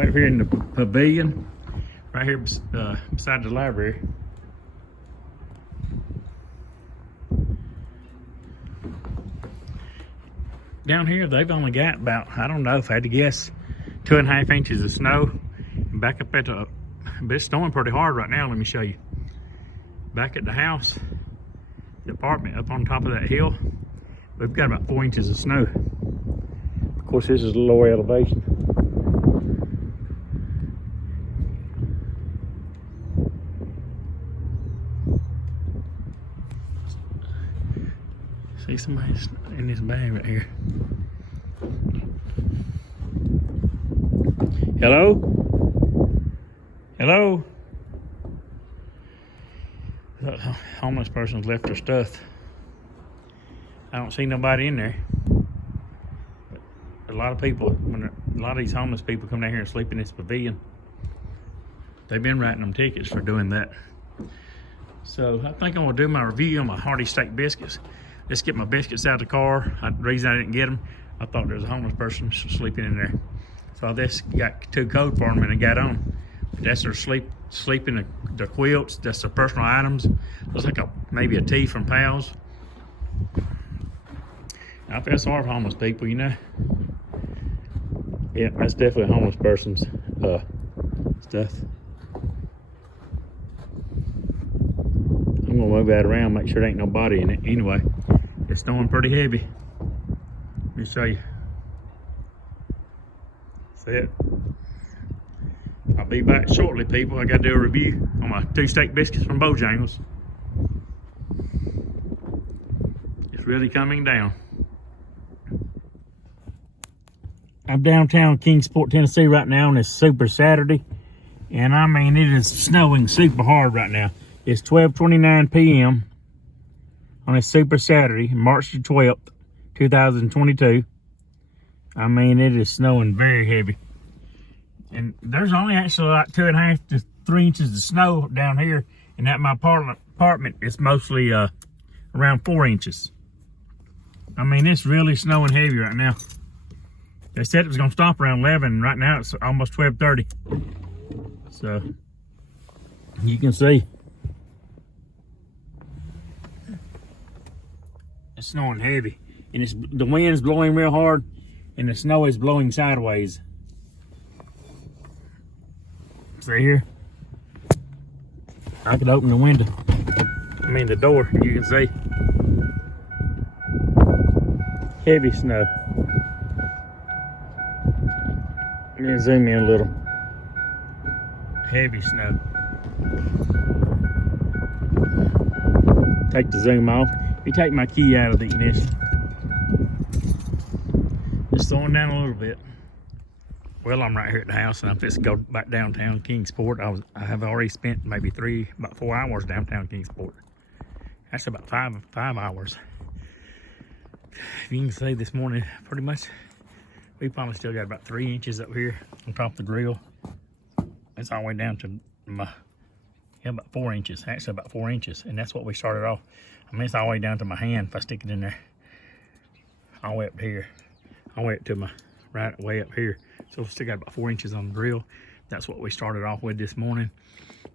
I'm over here in the pavilion, right here beside the library. Down here, they've only got about, I don't know if I had to guess, 2.5 inches of snow. And back up at the, but it's snowing pretty hard right now. Let me show you. Back at the house, the apartment up on top of that hill, we've got about 4 inches of snow. Of course, this is a lower elevation. See, somebody's in this bag right here. Hello? Hello? The homeless person's left their stuff. I don't see nobody in there. But a lot of people, a lot of these homeless people come down here and sleep in this pavilion. They've been writing them tickets for doing that. So I think I'm gonna do my review on my hearty steak biscuits. Let's get my biscuits out of the car. The reason I didn't get them, I thought there was a homeless person sleeping in there. So I just got too cold for them and I got on. But that's their sleeping, the quilts, that's their personal items. Looks like maybe a tee from Pals. I feel sorry for homeless people, you know. Yeah, that's definitely a homeless person's stuff. I'm gonna move that around, make sure there ain't nobody in it. Anyway, it's snowing pretty heavy. Let me show you. See it? I'll be back shortly, people. I gotta do a review on my 2 steak biscuits from Bojangles. It's really coming down. I'm downtown Kingsport, Tennessee right now on this super Saturday. And I mean, it is snowing super hard right now. It's 12:29 p.m. on a super Saturday, March the 12th, 2022. I mean, it is snowing very heavy. And there's only actually like 2.5 to 3 inches of snow down here. And at my apartment, it's mostly around 4 inches. I mean, it's really snowing heavy right now. They said it was gonna stop around 11. Right now, it's almost 12:30. So, you can see. It's snowing heavy, and the wind's blowing real hard, and the snow is blowing sideways. See here? I could open the window. I mean the door, you can see. Heavy snow. Let me zoom in a little. Heavy snow. Take the zoom off. Let me take my key out of the ignition. It's slowing down a little bit. Well, I'm right here at the house and I'm just go back downtown Kingsport. I have already spent maybe about 4 hours downtown Kingsport. That's about five hours. If you can see this morning, pretty much, we probably still got about 3 inches up here on top of the grill. It's all the way down to about 4 inches, actually about 4 inches. And that's what we started off. I mean, it's all the way down to my hand if I stick it in there. All the way up here. All the way up to my right way up here. So we still got about 4 inches on the grill. That's what we started off with this morning.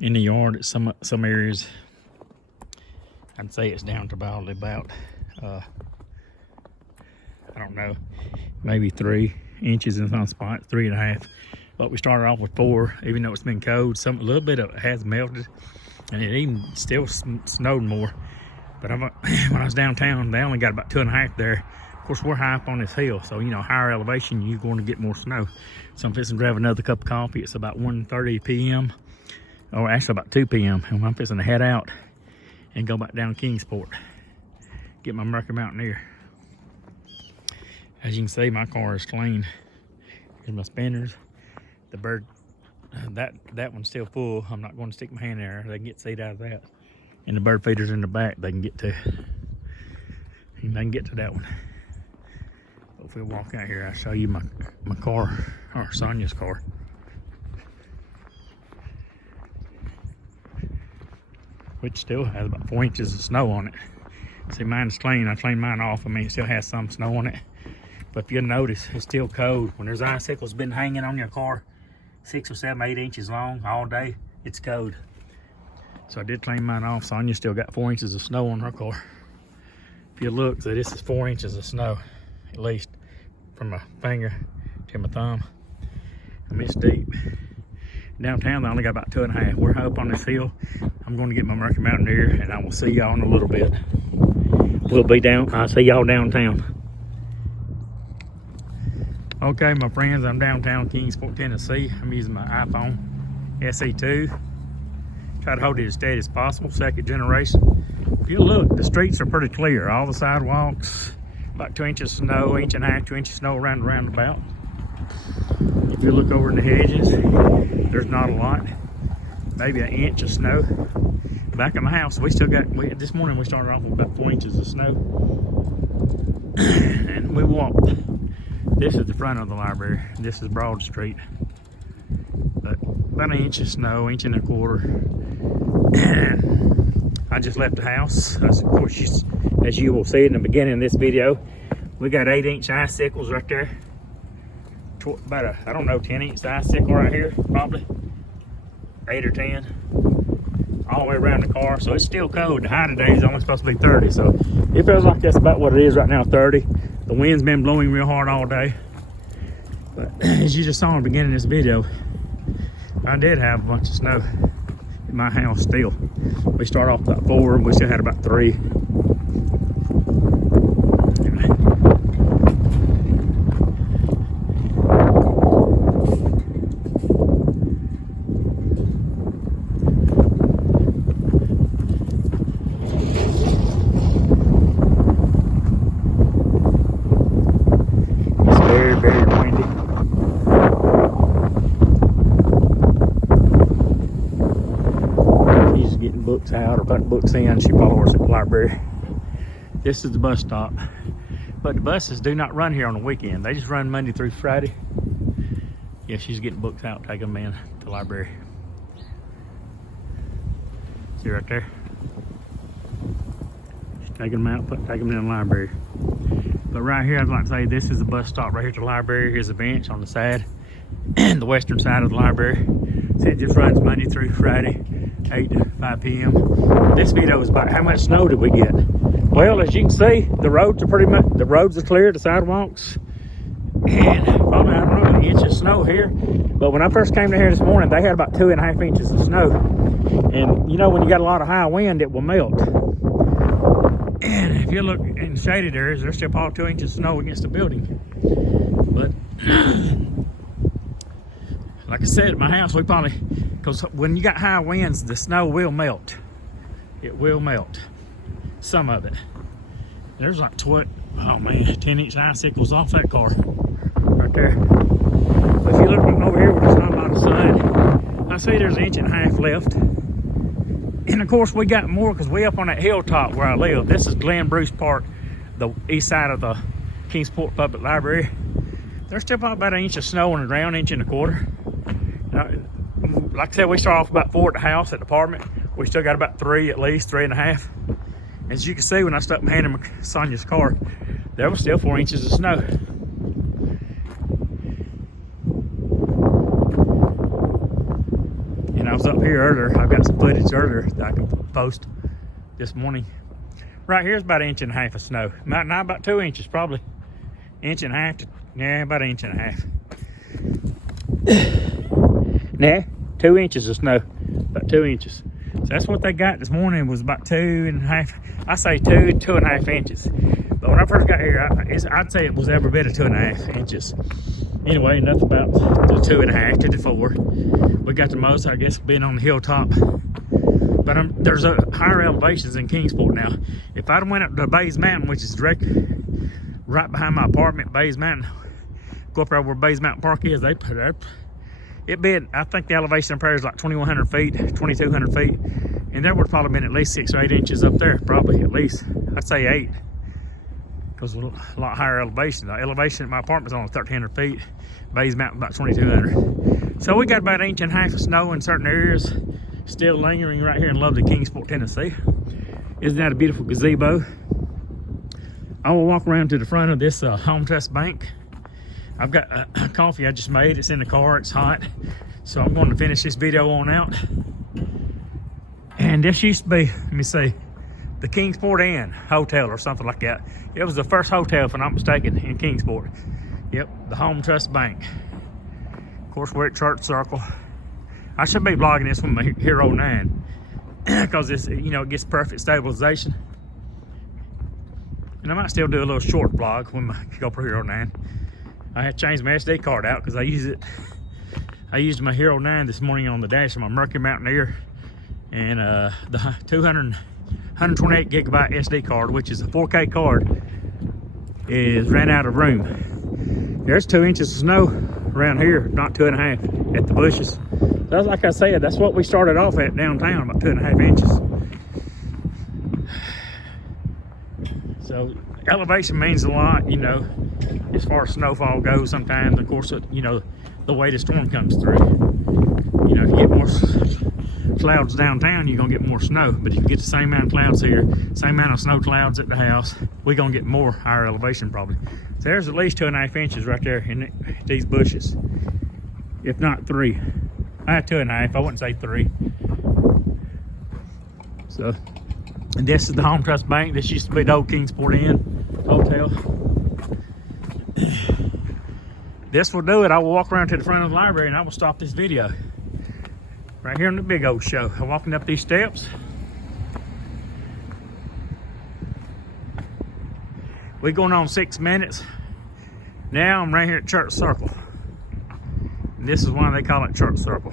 In the yard, at some areas, I'd say it's down to probably about, I don't know, maybe 3 inches in some spots, 3.5. But we started off with 4, even though it's been cold. A little bit of it has melted, and it even still snowed more. But when I was downtown, they only got about 2.5 there. Of course, we're high up on this hill, so you know, higher elevation, you're going to get more snow. So I'm fixing to grab another cup of coffee. It's about 1:30 p.m. or actually about 2 p.m. and I'm fixing to head out and go back down Kingsport, get my Mercury Mountaineer. As you can see, my car is clean. Here's my spinners. The bird, that one's still full. I'm not going to stick my hand there. They can get seed out of that. And the bird feeders in the back, they can get to. And they can get to that one. But if we walk out here, I'll show you my car, or Sonia's car. Which still has about 4 inches of snow on it. See, mine's clean. I cleaned mine off. I mean, it still has some snow on it. But if you'll notice, it's still cold. When there's icicles been hanging on your car, 6 or 7, 8 inches long all day. It's cold. So I did clean mine off. Sonya still got 4 inches of snow on her car. If you look, so this is 4 inches of snow, at least from my finger to my thumb. I mean, it's deep. Downtown, I only got about 2.5. We're up on this hill. I'm going to get my Mercury Mountaineer, and I will see y'all in a little bit. We'll be down. I'll see y'all downtown. Okay, my friends, I'm downtown Kingsport, Tennessee. I'm using my iPhone SE2. Try to hold it as steady as possible, 2nd generation. If you look, the streets are pretty clear. All the sidewalks, about 2 inches of snow, 1.5 inches, 2 inches of snow around the roundabout. If you look over in the hedges, there's not a lot. Maybe 1 inch of snow. Back at my house, we still got, this morning we started off with about 4 inches of snow. And we walked. This is the front of the library. This is Broad Street. But about 1 inch of snow, 1.25 inches. I just left the house. Of course, as you will see in the beginning of this video, we got 8-inch icicles right there. About a, I don't know, 10-inch icicle right here, probably 8 or 10, all the way around the car. So it's still cold. The high today is only supposed to be 30, so it feels like that's about what it is right now, 30. The wind's been blowing real hard all day, but as you just saw in the beginning of this video, I did have a bunch of snow in my house still. We started off about 4, and we still had about 3. Very windy. She's getting books out or putting books in. She probably works at the library. This is the bus stop. But the buses do not run here on the weekend. They just run Monday through Friday. Yeah, she's getting books out, taking them in to the library. See right there? She's taking them out, taking them in the library. But right here, I'd like to say this is the bus stop right here to the library. Here's a bench on the side, the western side of the library. So it just runs Monday through Friday, 8 to 5 p.m. This video is about how much snow did we get. Well, as you can see, the roads are clear, the sidewalks, and probably, I don't know, 1 inch of snow here. But when I first came to here this morning, they had about 2.5 inches of snow. And you know, when you got a lot of high wind, it will melt. And if you look in shaded areas, there's still probably 2 inches of snow against the building. But like I said, at my house, we probably, because when you got high winds, the snow will melt. It will melt. Some of it. There's like 10-inch icicles off that car right there. But if you look over here where there's not a lot of sun, I see there's 1.5 inches left. And of course, we got more because we up on that hilltop where I live. This is Glen Bruce Park, the east side of the Kingsport Public Library. There's still probably about 1 inch of snow on the ground, 1.25 inches. Like I said, we start off about 4 at the house, at the apartment. We still got about 3 at least, 3.5. As you can see, when I stopped handing Sonia's car, there was still 4 inches of snow. And I was up here earlier. I've got some footage earlier that I can post this morning. Right here's about 1.5 inches of snow. Not about 2 inches, probably 1.5 inches to, yeah, about 1.5 inches. Now, 2 inches of snow, about 2 inches. So that's what they got this morning, was about 2.5. I say 2.5 inches. But when I first got here, I'd say it was every bit of 2.5 inches. Anyway, enough about the 2.5 to the 4. We got the most, I guess, being on the hilltop. But there's a higher elevations in Kingsport now. If I'd went up to Bays Mountain, which is right behind my apartment, Bays Mountain, go up there where Bays Mountain Park is, they put up. It been, I think the elevation up there is like 2,100 feet, 2,200 feet. And there would have probably been at least 6 or 8 inches up there, probably at least. I'd say 8. Because a lot higher elevation. The elevation at my apartment is only 1,300 feet. Bays Mountain about 2,200. So we got about 1.5 inches of snow in certain areas, still lingering right here in lovely Kingsport, Tennessee. Isn't that a beautiful gazebo? I will walk around to the front of this Home Trust Bank. I've got a coffee I just made. It's in the car. It's hot. So I'm going to finish this video on out. And this used to be, let me see, the Kingsport Inn Hotel or something like that. It was the first hotel, if I'm not mistaken, in Kingsport. Yep, the Home Trust Bank. Of course, we're at Church Circle. I should be vlogging this with my Hero 9 because it's, you know, it gets perfect stabilization. And I might still do a little short vlog with my GoPro Hero 9. I had to change my SD card out because I used my Hero 9 this morning on the dash of my Mercury Mountaineer, and the 128 gigabyte SD card, which is a 4K card, ran out of room. There's 2 inches of snow around here, not 2.5 at the bushes. That's like I said, that's what we started off at downtown, about 2.5 inches. So elevation means a lot, you know, as far as snowfall goes sometimes. Of course, you know, the way the storm comes through. You know, if you get more clouds downtown, you're gonna get more snow. But if you get the same amount of clouds here, same amount of snow clouds at the house, we're gonna get more higher elevation probably. So there's at least 2.5 inches right there in these bushes, if not 3. I had 2.5, I wouldn't say 3. So, and this is the Home Trust Bank. This used to be the old Kingsport Inn Hotel. This will do it. I will walk around to the front of the library and I will stop this video. Right here on the Big Old Show. I'm walking up these steps. We're going on 6 minutes. Now I'm right here at Church Circle. And this is why they call it Church Circle.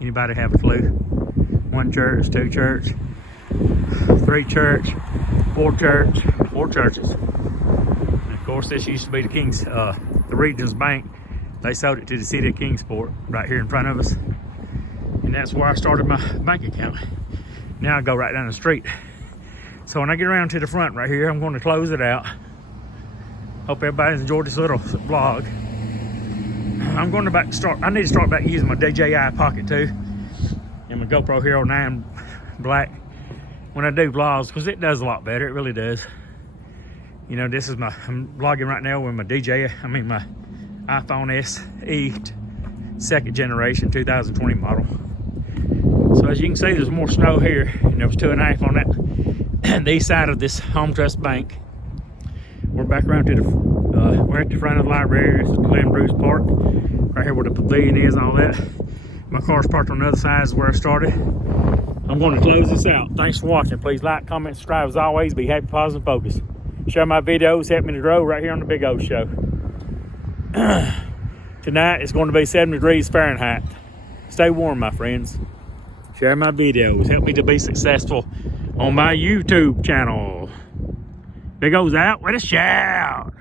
Anybody have a clue? 1 church, 2 church, 3 church, 4 church, 4 churches. And of course, this used to be the Regions Bank. They sold it to the city of Kingsport right here in front of us. And that's where I started my bank account. Now I go right down the street. So when I get around to the front right here, I'm going to close it out. Hope everybody's enjoyed this little vlog. I'm going to I need to start back using my DJI Pocket 2 and my GoPro Hero 9 Black when I do vlogs, because it does a lot better. It really does. You know, I'm vlogging right now with my my iPhone SE 2nd generation 2020 model. So as you can see, there's more snow here, and there was 2.5 on that the east side of this Home Trust Bank. We're back around to we're at the front of the library. This is Glen Bruce Park, right here where the pavilion is and all that. My car's parked on the other side is where I started. I'm going to close this out. Thanks for watching. Please like, comment, subscribe as always. Be happy, positive, focused. Share my videos, help me to grow right here on the Big O Show. Tonight it's going to be 7 degrees Fahrenheit. Stay warm, my friends. Share my videos. Help me to be successful on my YouTube channel. Big O's out with a shout.